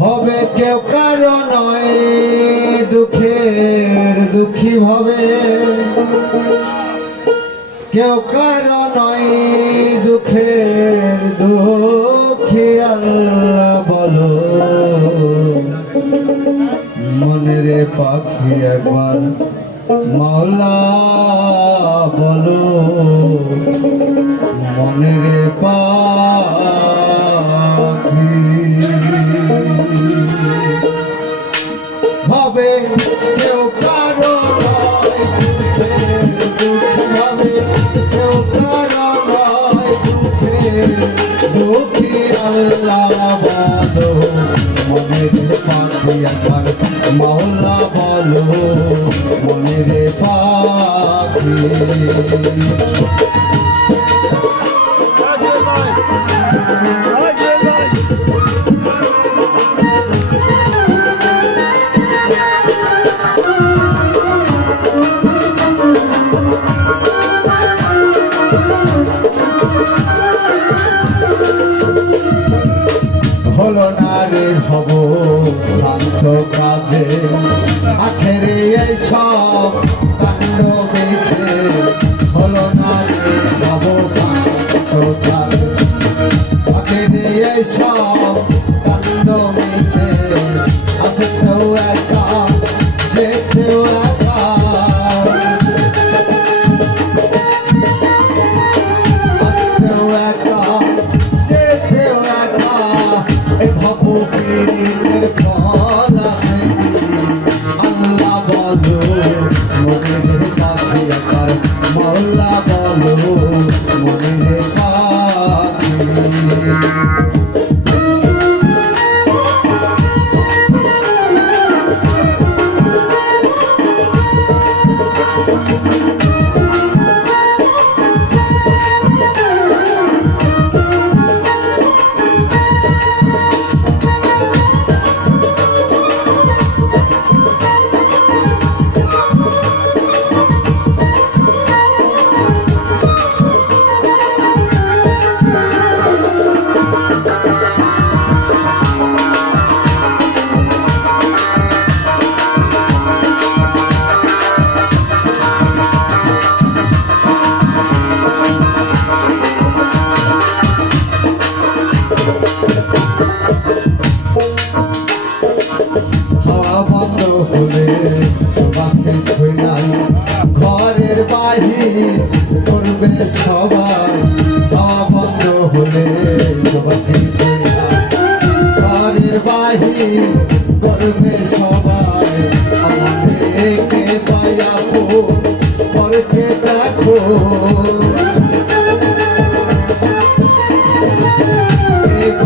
হবে কেউ কারো নয় দুঃখের দুঃখী হবে, কেউ কারো নয় দুঃখের দুঃখী। আল্লাহ বলো মনের পাখি একবার মাওলা বলো, মনের পাখি ভাবে কেউ কারো নয় দুঃখের দুঃখী ভাবে, কেউ কারো নয় দুঃখের দুঃখী। আল্লাহ বলো মনের পাখি একবার মাওলা বলো, মনের পাখি। হলো না রে হব ভ্রান্ত কাজে, আখেরে এইসব কাণ্ড বেছে। হলো না রে হব ভ্রান্ত কাজে, আখেরে এইসব কাণ্ড বেছে। আসতেও একা যেতেও একা, আসতেও একা যেতেও একা। ভাবো পীরের কলা আল্লাহ বলো মনের পাখি একবার মাওলা বলো, মনের পাখি। ঘরের বাহির করবে সবাই, হাওয়া বন্ধ হলে সবাই ঘরের বাহির করবে সবাই। আমাদেরকে পায়াবো পরকে দেখো,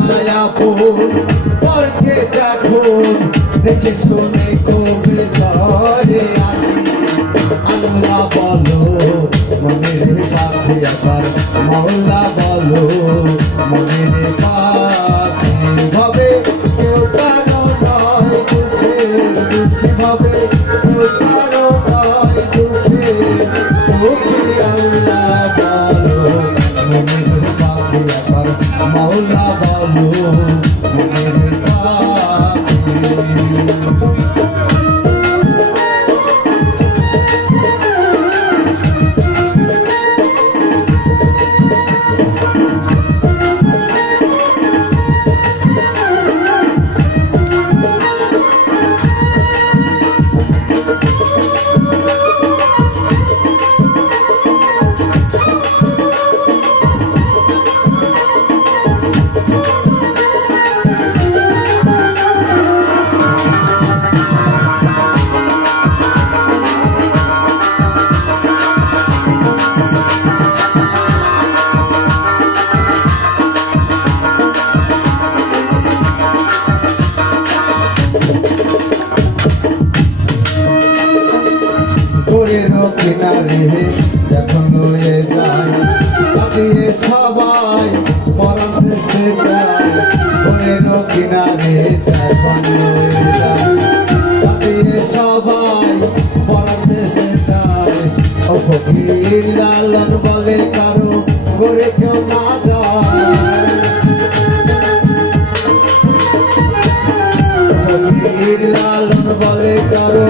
পায়াবো পরকে দেখো, দেখে শুনে কবে ঝরে আল্লাহ বলো মনের পাখি একবার মাওলা বলো, মনের পাখি ভাবে কেউ কারো নয় দুঃখের দুঃখী ভাবে, কেউ কারো নয় দুঃখের দুঃখী। আল্লাহ বলো মনের পাখি একবার মাওলা বলো, মনের পাখি। কিনারে যখন লয়ে যায় কাঁদিয়ে সবাই পরম দেশে যায়, ভোরের কিনারে যখন লয়ে যায় কাঁদিয়ে সবাই পরম দেশে যায়। ও ফকির লালন বলে কারো করে কেউ না যায়, লালন বলে কারো